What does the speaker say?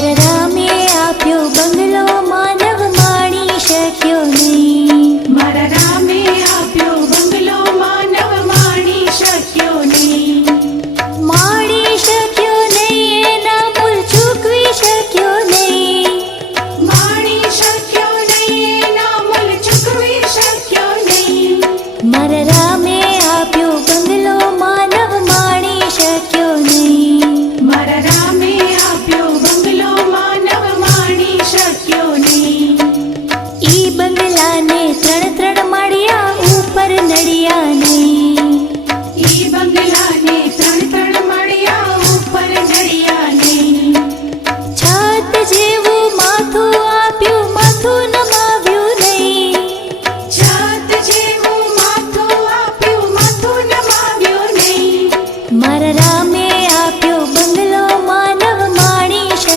da da me